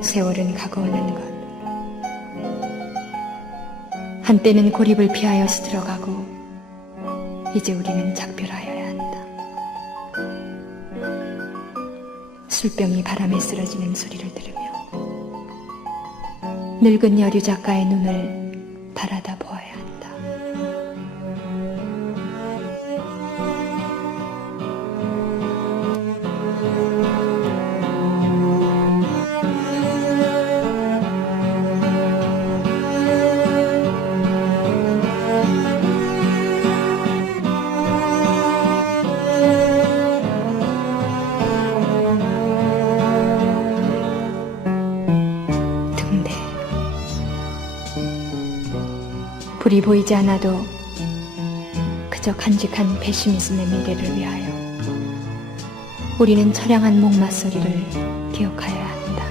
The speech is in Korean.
세월은 가고 오는 것. 한때는 고립을 피하여 스들어가고 이제 우리는 작별하여야 한다. 술병이 바람에 쓰러지는 소리를 들으며 늙은 여류 작가의 눈을 바라다 보아야 한다. 불이 보이지 않아도 그저 간직한 배시미즘의 미래를 위하여 우리는 처량한 목마 소리를 기억하여야 한다.